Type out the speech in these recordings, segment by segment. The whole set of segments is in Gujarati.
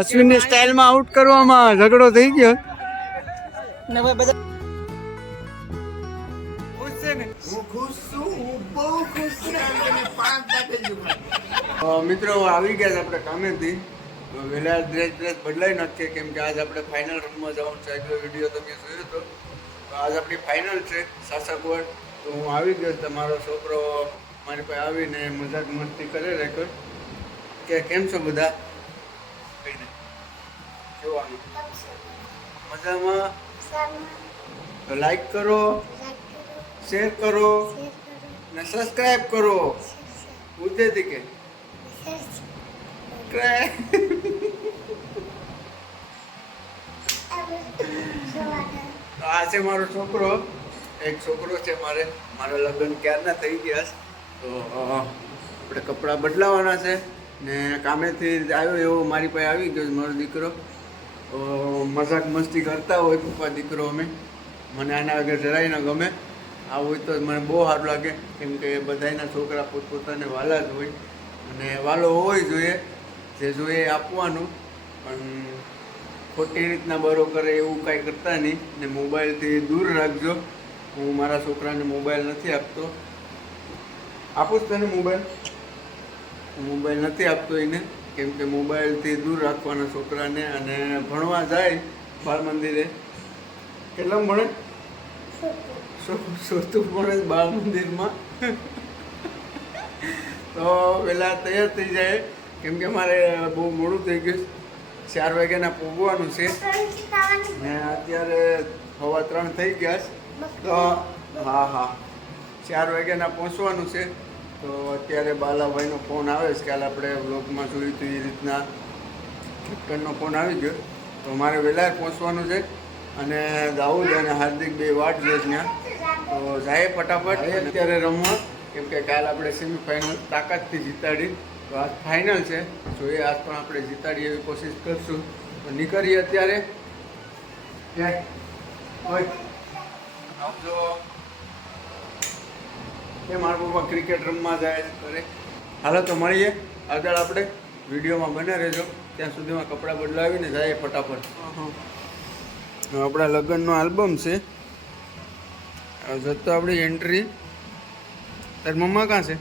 અશ્વિનની સ્ટાઇલમાં આઉટ કરવામાં ઝઘડો થઈ ગયો. ને ભાઈ બધા મિત્રો આવી ગયા છે આપણે કામેથી તો વહેલા ડ્રેસ ડ્રેસ બદલાઈ નાખીએ કેમ કે આજ આપણે ફાઇનલ રમવા જવાનું છે. આગલો વીડિયો તમે જોયો હતો તો આજ આપણી ફાઇનલ છે સાસકવડ તો હું આવી ગયો તમારો છોકરો મારી પાસે આવીને મજાક મસ્તી કરે રેકોર્ડ કે કેમ છો બધા? કહીને. જોવાનું. મજામાં? તો લાઈક કરો શેર કરો ને સબસ્ક્રાઈબ કરો. ઉદ્દેથી કે. આ છે મારો છોકરો. એક છોકરો છે મારે. મારા લગ્ન ક્યારના થઈ ગયા છે? તો આપણે કપડાં બદલાવાના છે ને કામેથી આવ્યો એવો મારી પાસે આવી ગયો મારો દીકરો. મજાક મસ્તી કરતા હોય પપ્પા દીકરો અમે. મને આના વગર જરાય ન ગમે. આવું હોય તો મને બહુ સારું લાગે. કેમ કે બધાના છોકરા પોતપોતાને વાલા જ હોય. અને વાલો હોવો જોઈએ, જે જોઈએ આપવાનું. પણ ખોટી રીતના બરો કરે એવું કાંઈ કરતા નહીં. ને મોબાઈલથી દૂર રાખજો. હું મારા છોકરાને મોબાઈલ નથી આપતો. આપું જ તને મોબાઈલ મોબાઈલ નથી આપતો એને. કેમ કે મોબાઈલથી દૂર રાખવાના છોકરાને અને ભણવા જાય બાળ મંદિરે. કેટલા ભણે? સોતું ભણે બાળ મંદિરમાં. તો પહેલાં તૈયાર થઈ જાય. કેમ કે મારે બહુ મોડું થઈ ગયું. ચાર વાગ્યાના પોગવાનું છે. ને અત્યારે હવા ત્રણ થઈ ગયા છે. તો હા હા. ચાર વાગ્યાના પહોંચવાનું છે. તો અત્યારે બાલાભાઈનો ફોન આવે છે. કાલે આપણે બ્લોગમાં જોયું હતું એ રીતના. કેપ્ટનનો ફોન આવી ગયો. તો મારે વહેલા પહોંચવાનું છે અને દાઉદ અને હાર્દિક બે વાટ છે ત્યાં. તો જાય ફટાફટ. અત્યારે રમવા. કેમ કે કાલ આપણે સેમિફાઇનલ તાકાતથી જીતાડી. તો આજ ફાઇનલ છે. જોઈએ આજ પણ આપણે જીતાડીએ એવી કોશિશ કરશું. તો નીકળીએ અત્યારે. ક્યાંય? આવજો એ મારા પપ્પા ક્રિકેટ રમવા જાય કરે હાલો તો મળીએ. આગળ આપણે વિડીયોમાં બને રહેજો. ત્યાં સુધીમાં કપડાં બદલાવીને જાય ફટાફટ. આપણા લગ્નનો આલ્બમ છે. જતો આપણી એન્ટ્રી તાર મમ્મા કાં છે?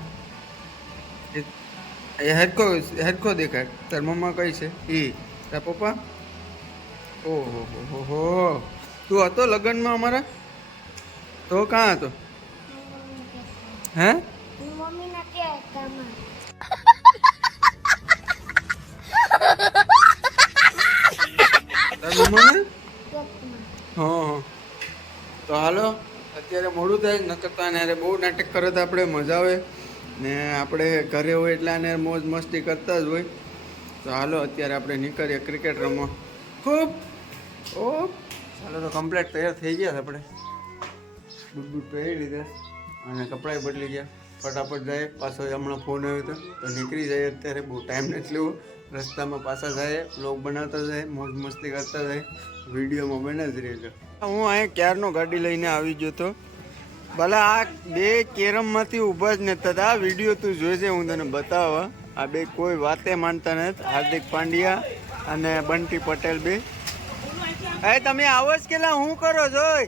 એ- હેરખો હેરખો દેખાય. તાર મમ્મા કઈ છે? એ તાર પપ્પા? ઓહો હો હો હો. તું હતો લગ્નમાં અમારા? તો કાં હતો? હે? તો હાલો અત્યારે મોડું થાય ન કરતા ને અરે બહુ નાટક કરે તો આપણે મજા આવે. ને આપણે ઘરે હોય એટલે આને મોજ મસ્તી કરતા જ હોય. તો હાલો અત્યારે આપણે નીકળીએ ક્રિકેટ રમવા. ખૂબ! ઓ ચાલો તો કમ્પ્લેટ તૈયાર થઈ ગયા આપણે. બુટ બુટ પહેરી લીધા. અને કપડાં બદલી ગયા. ફટાફટ જાય, પાછો હમણાં ફોન આવ્યો હતો તો નીકળી જાય અત્યારે, બહુ ટાઈમ નથી લેવો. રસ્તામાં પાછા જાય બ્લોગ બનાવતા જાય, મોજ મસ્તી કરતા જાય. વિડીયોમાં બને જ રહેજો હું અહીંયા ક્યારનો ગાડી લઈને આવી ગયો તો? ભલે આ બે કેરમમાંથી ઊભા જ નતા આ વીડિયો તું જોઈશે, હું તને બતાવવા. આ બે કોઈ વાતે માનતા નથી. હાર્દિક પાંડ્યા અને બંટી પટેલ બે. એ, તમે આવો જ કેલા, હું કરો જોઈ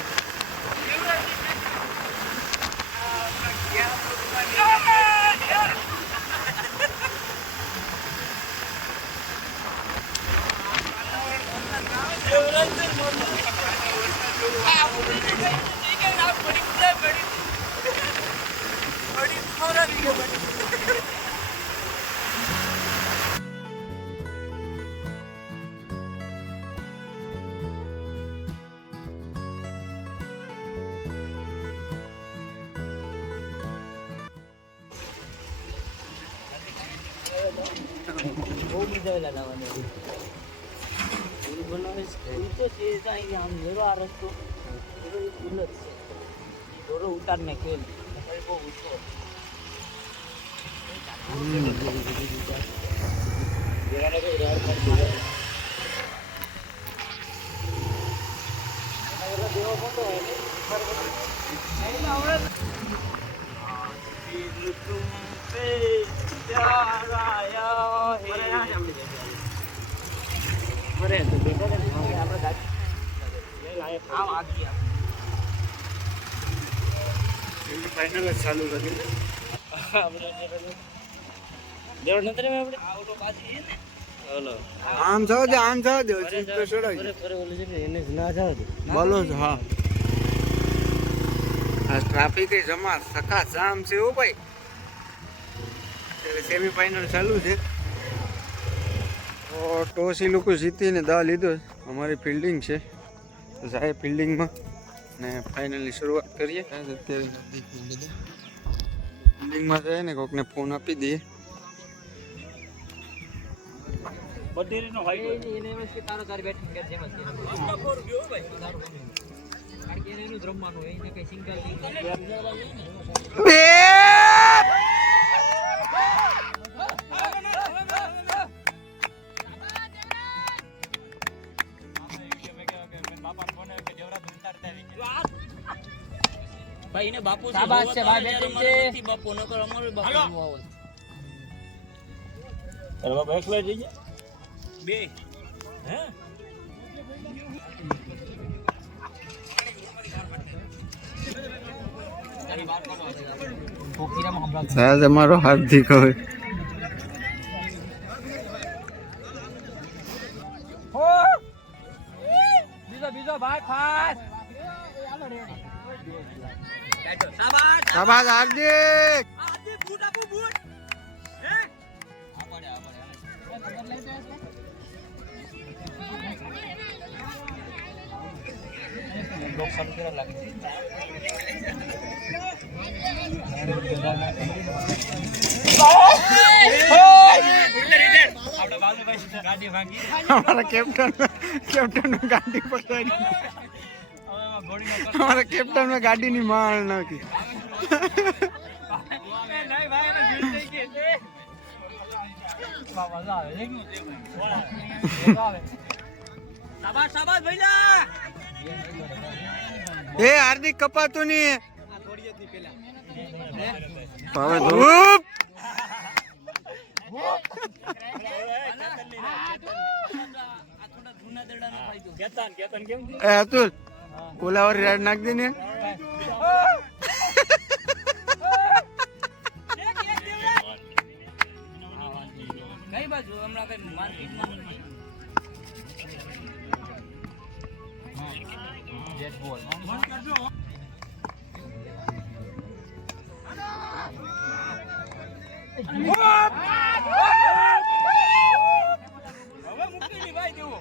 દોરો કેમ? ને કેલ ફાઇનલ જ ચાલુ કરી આમ જાવ દે આમ જાવ દે જીપ તો દે. બોલો હા. આ ટ્રાફિક જમા સખા જામ છે ઓ ભાઈ. એટલે સેમી ફાઇનલ ચાલુ છે. તો ટોસ લોકો જીતીને દા લીધો. અમારી ફિલ્ડિંગ છે. તો જાય ફિલ્ડિંગમાં ને ફાઇનલી શરૂઆત કરીએ. અત્યારે ફિલ્ડિંગમાં જાય ને કોકને ફોન આપી દઈએ. તારો ભાઈ એને બાપુ શાબાશ છે ભાઈ બેટિંગ છે. બાપુ નકર અમારો બાપુ આવો બે. હે? સાહેબ અમારો હાર્દિક હવે ગાડી હાર્દિક. અમારા કેપ્ટન કેપ્ટન ગાડી પકડાડી અમારા કેપ્ટન ગાડીની માળ નાખી. શાબાશ શાબાશ એ હાર્દિક કપાતું નહીં હવે ધૂપ કેતન કેતન કેમ છે? એ અતુલ ઓલાવર રેડ નાખ દે ને. બાજુ હમણાં કઈ માર્કેટમાં જેટ બોલ હવે મૂકી ભાઈ દેવો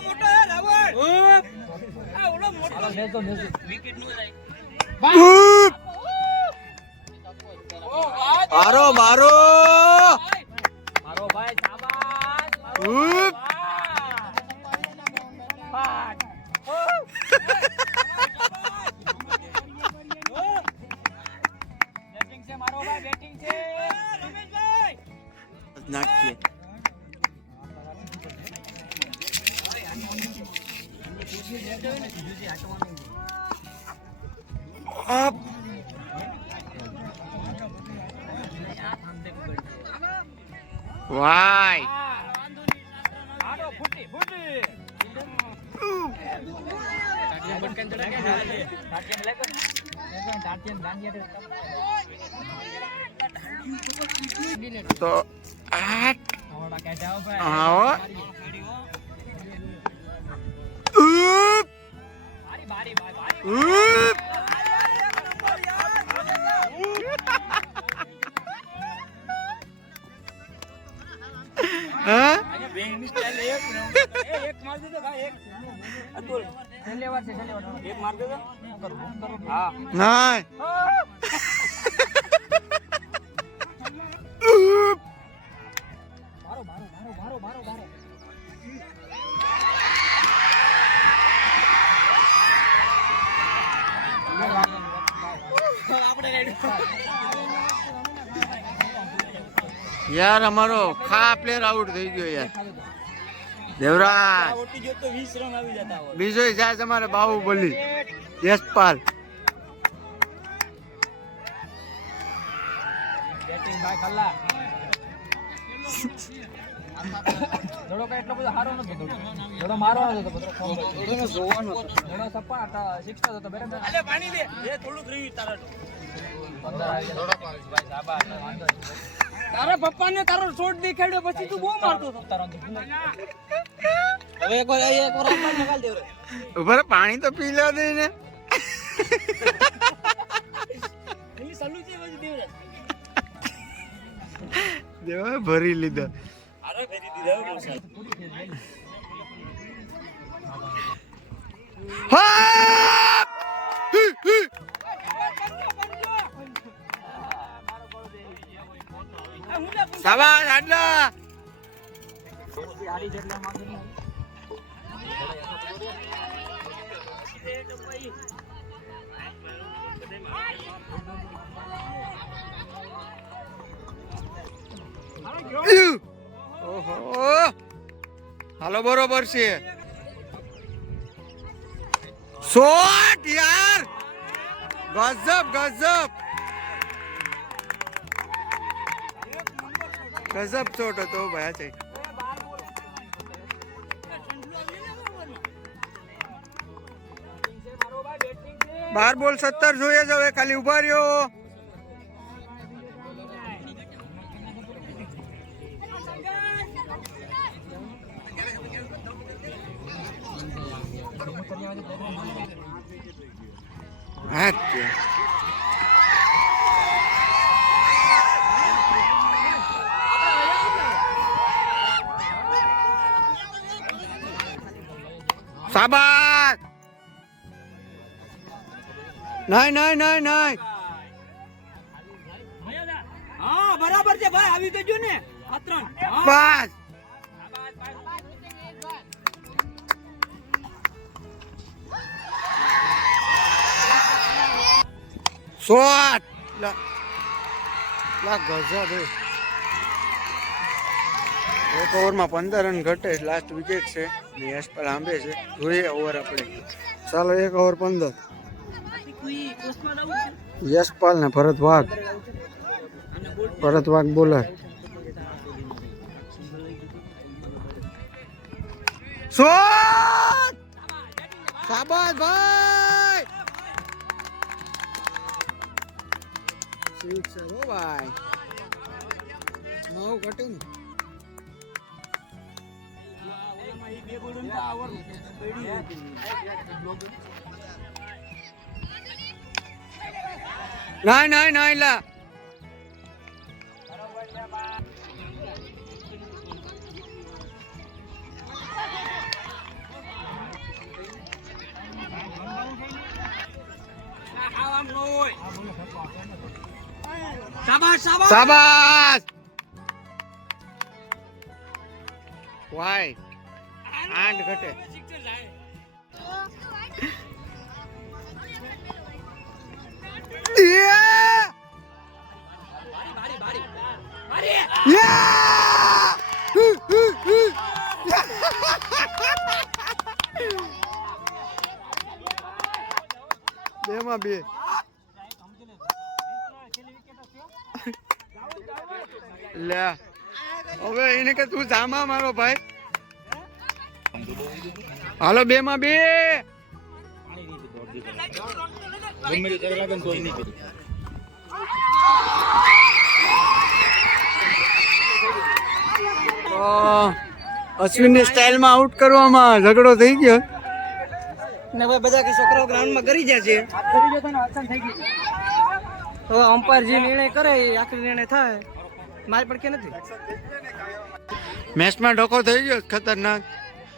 મોટો હે રાવણ! આ મોટો વિકેટનું જાય મારો મારો. મારો ભાઈ શાબાશ મારો બેટિંગ છે મારો ભાઈ બેટિંગ છે નાખીએ અપ ગાંડિયા તો આવો. ઉપ. હા? બે યાર અમારો ખા પ્લેયર આઉટ થઈ ગયો યાર. દેવરાજ. ઓટી ગયો તો 20 રન આવી જતા હોય. બીજો જાય તમારે બાહુબલી. યશપાલ. જોવાનો તારા પપ્પા પપ્પાને તારો શોટ દેખાડ્યો પછી તું બહુ મારતો હતો. તારો હવે એકવાર એકવાર આપણને નગાલ દેવ રે ઉપર પાણી તો પી લે દે ને. એની સલ્લુ છે પછી દેવ રે દેવા ભરી લીધો. અરે ભરી દીધો બહુ સાહેબ હા! હી, શાબાશ આટલા. ઓહો હાલો બરોબર છે શોટ યાર ગજબ ગજબ ગજબ શોટ હતો ભાઈ છે. બાર બોલ સત્તર જોઈએ જ હવે ખાલી ઊભા રહ્યો. હા શાબાશ નહીં નહીં નહીં નહીં હા બરાબર છે ભાઈ આવી તો ને. આ ત્રણ. બસ શોટ લા લા ગજબ એ. એક ઓવરમાં પંદર રન ઘટે લાસ્ટ વિકેટ છે. ને યશપાલ આંબે છે. જોઈએ ઓવર આપણે. ચાલો એક ઓવર પંદર. યશપાલ ને ભરત વાઘ ભરત વાઘ બોલર શાબાશ ભાઈ સિક્સ ભાઈ. નવ કટિંગ નહીં નહીં નહીં લા શાબાશ શાબાશ શાબાશ વાય આઠ ઘટે Yeah! Yeah! Huh, ઘટે. બે બે. લે. હવે એને કે તું જામા મારો ભાઈ. હાલો બે. માં બે અશ્વિનની સ્ટાઇલમાં આઉટ કરવામાં ઝઘડો થઈ ગયો. ને ભાઈ બધા કે છોકરાઓ ગ્રાઉન્ડમાં કરી જાય છે. તો અમ્પાયર જે નિર્ણય કરે એ આખરી નિર્ણય થાય. મારી પણ કે નથી મેચમાં ઢોકો થઈ ગયો ખતરનાક.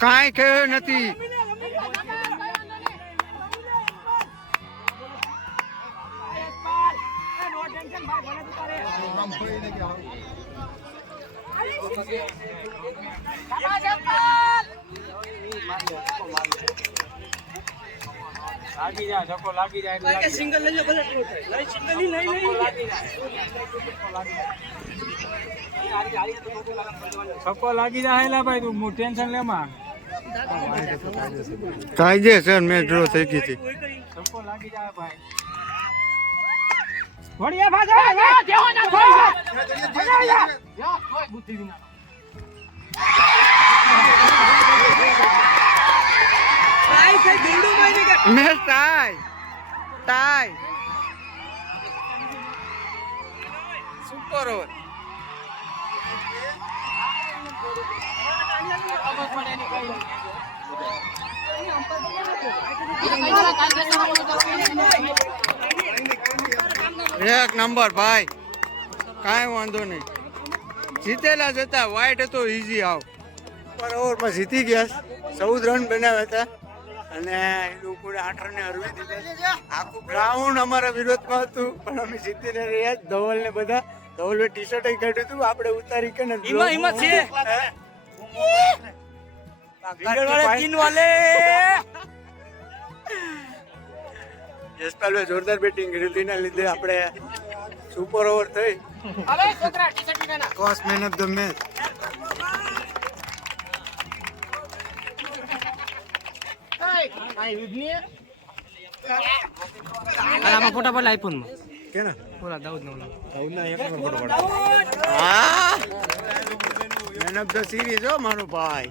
કાંઈ કહ્યું નથી. લાગી જાય ધક્કો લાગી જાય લાગી સિંગલ લઈ લઈ સિંગલ લઈ લઈ લઈ ધક્કો લાગી જાય ભાઈ તું ટેન્શન લે માં કાયદેસર મેચ ડ્રો થઈ ગઈ હતી. ધક્કો લાગી જાય ભાઈ વળિયા ભાજા જેવો ના કોઈ બુદ્ધિ વિના match tie tie super over એક નંબર ભાઈ. કાંઈ વાંધો નહીં. જીતેલા જતા વાઈટ હતો ઇઝી આવ પર ઓવરમાં જીતી ગયા. ચૌદ રન બનાવ્યા હતા. અને એ લોકોને આઠ રને હરવી દીધા. આખું ગ્રાઉન્ડ અમારા વિરોધમાં હતું પણ અમે જીતીને રહ્યા ધવલ ને બધા. ધવલ ટી શર્ટ કાઢ્યું હતું. આપણે ઉતારી કે યશપાલભાઈ જોરદાર બેટિંગ કરી. તેના લીધે આપણે સુપર ઓવર થઈ. કોસ મેન ઓફ ધ મેચ આમાં ફોટા પડે આઈફોનમાં. કેના? ઓલા દાઉદ નો હા મેન ઓફ ધ સિરીઝ હો મારો ભાઈ.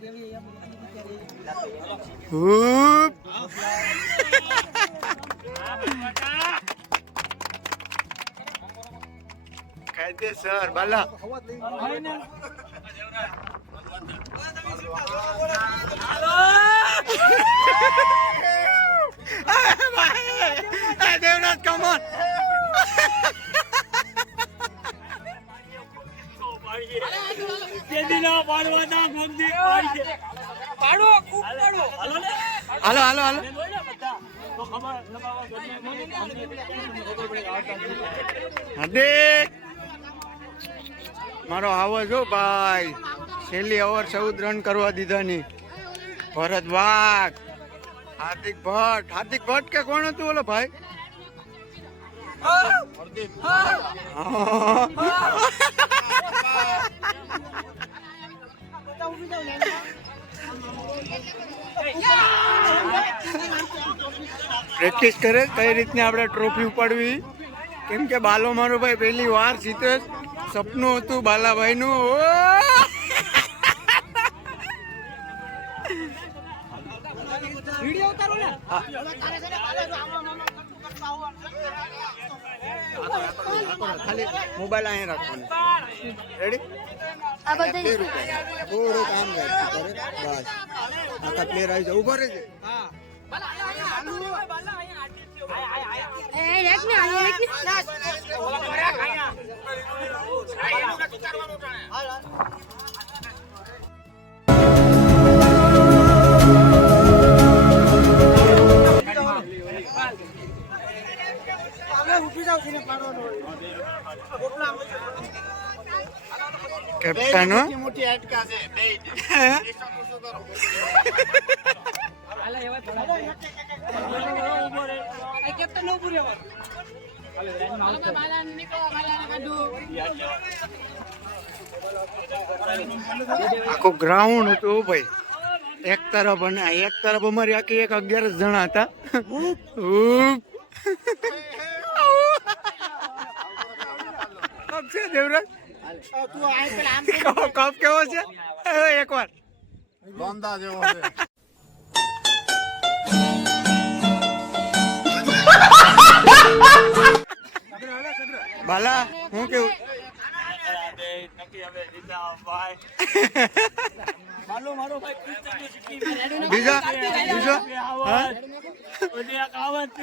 છે પાડો ખૂબ પાડો હાલો હાલો હાલો. હાલો હાર્દિક મારો આવો જો ભાઈ. છેલ્લી ઓવર ચૌદ રન કરવા દીધા ની. ભરત વાઘ હાર્દિક ભટ્ટ. હાર્દિક ભટ્ટ કે કોણ હતું ઓલો ભાઈ? પ્રેક્ટિસ કરે કઈ રીતની આપણે ટ્રોફી ઉપાડવી? કેમ કે બાલો મારો ભાઈ પહેલી વાર જીતે સપનું હતું બાલાભાઈનું. ઓ! વીડિયો ઉતારો ને. ખાલી મોબાઈલ અહીંયા રાખવાનો. રેડી થોડું કામ કરે. બસ. આખા પ્લેયર આવી જાય ઊભો રહેજે. કેપ્ટન હો. કેપ્ટન નો પૂર્યો આખું ગ્રાઉન્ડ હતું ભાઈ. એક તરફ અને એક તરફ અમારી આખી એક અગિયાર જણા હતા ઉપ. કપ છે દેવરાજ? કપ કેવો છે? એકવાર. લોંદા જેવો છે. બાલા હું કેવું? બીજા બીજો?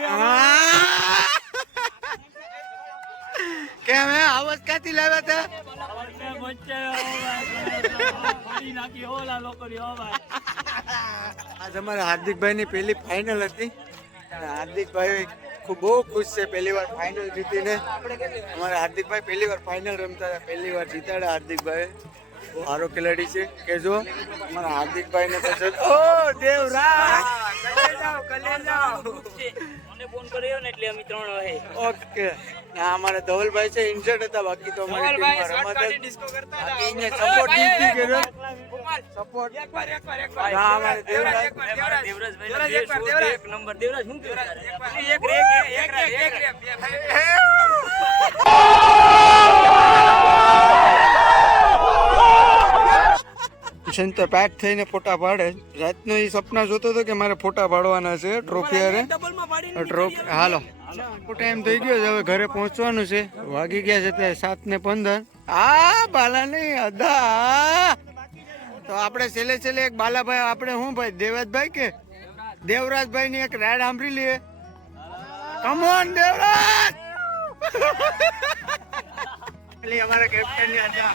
હા? ઓલી હવે આવાજ ક્યાંથી લાવ્યા હતા આજ અમારા હાર્દિકભાઈ ની પહેલી ફાઇનલ હતી. અને હાર્દિકભાઈ ખૂબ બહુ ખુશ છે પહેલી વાર ફાઇનલ જીતીને. અમારા હાર્દિકભાઈ પહેલી વાર ફાઇનલ રમતા હતા, પહેલી વાર જીતાડ્યા હાર્દિકભાઈ બહુ સારો ખેલાડી છે. કે જો અમારા હાર્દિકભાઈ ને પછી ઓ, દેવરાજ! મને ફોન કર્યો ને એટલે અમે ત્રણ હે ઓકે. ના અમારા ધવલભાઈ છે ઇન્જર્ડ હતા બાકી તો અમારી ટીમમાં રમત જ. બાકી અહીંયા સપોર્ટ નથી કર્યો. સપોર્ટ ના અમારે દેવરાજ દેવરાજભાઈ શોધ એક નંબર દેવરાજ શું કેવું એક એક એક એક કિશન તો પેક થઈને ફોટા પાડે. રાતનો એ સપના જોતો હતો કે મારે ફોટા પાડવાના છે ટ્રોફી અરે ટ્રોફી હાલો. ટાઈમ થઈ ગયો છે હવે ઘરે પહોંચવાનું છે. વાગી ગયા છે ત્યાં સાત ને પંદર. આ બાલા નહીં અદા. તો આપણે છેલ્લે છેલ્લે એક બાલાભાઈ આપણે શું ભાઈ દેવરાજભાઈ કે? દેવરાજભાઈ ની એક રાડ સાંભળી લઈએ. Come on Devraj! એટલે અમારા કેપ્ટનની હતા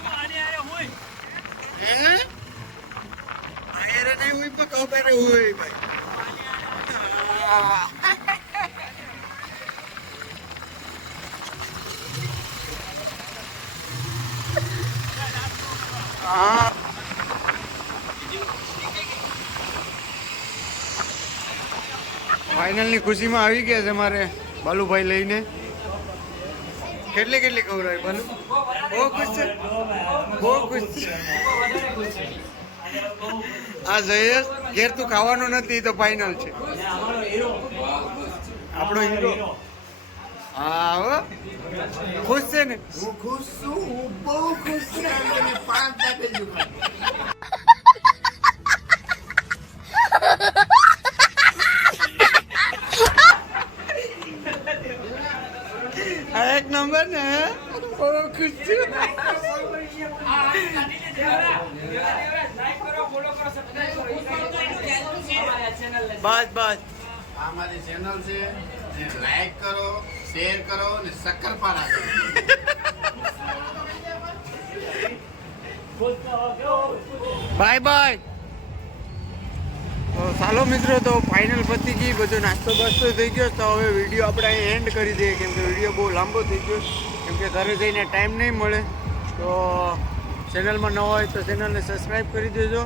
હે? આયરે નહીં હોય પણ કઉ હોય ભાઈ. હા. ફાઇનલની ખુશીમાં આવી ગયા છે મારે બાલુભાઈ લઈને. કેટલી કેટલી ખવડાવી બાલુ? બહુ ખુશ છે? બહુ ખુશ છે. આ જયેશ ઘેર તું ખાવાનું નથી તો ફાઇનલ છે. આપણો હીરો હા હો. ખુશ છે ને? હું ખુશ છું હું બહુ ખુશ છું કારણ કે મેં પાંચ એક નંબર ને બહુ ખુશ છું. બસ બસ. આ મારી ચેનલ છે. લાઈક કરો શેર કરો અને શક્કરપારા કરો બાય બાય. તો ચાલો મિત્રો તો ફાઇનલ પતી ગઈ. બધો નાસ્તો બાસ્તો થઈ ગયો. તો હવે વીડિયો આપણે અહીં એન્ડ કરી દઈએ. કેમ કે વીડિયો બહુ લાંબો થઈ ગયો. કેમ કે ઘરે જઈને ટાઈમ નહીં મળે. તો ચેનલમાં ન હોય તો ચેનલને સબસ્ક્રાઈબ કરી દેજો.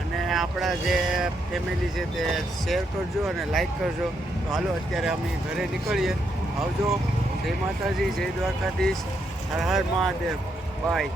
અને આપણા જે ફેમિલી છે તે શેર કરજો અને લાઈક કરજો. તો હાલો, અત્યારે અમે ઘરે નીકળીએ. આવજો. જય માતાજી, જય દ્વારકાધીશ. હર હર મહાદેવ. બાય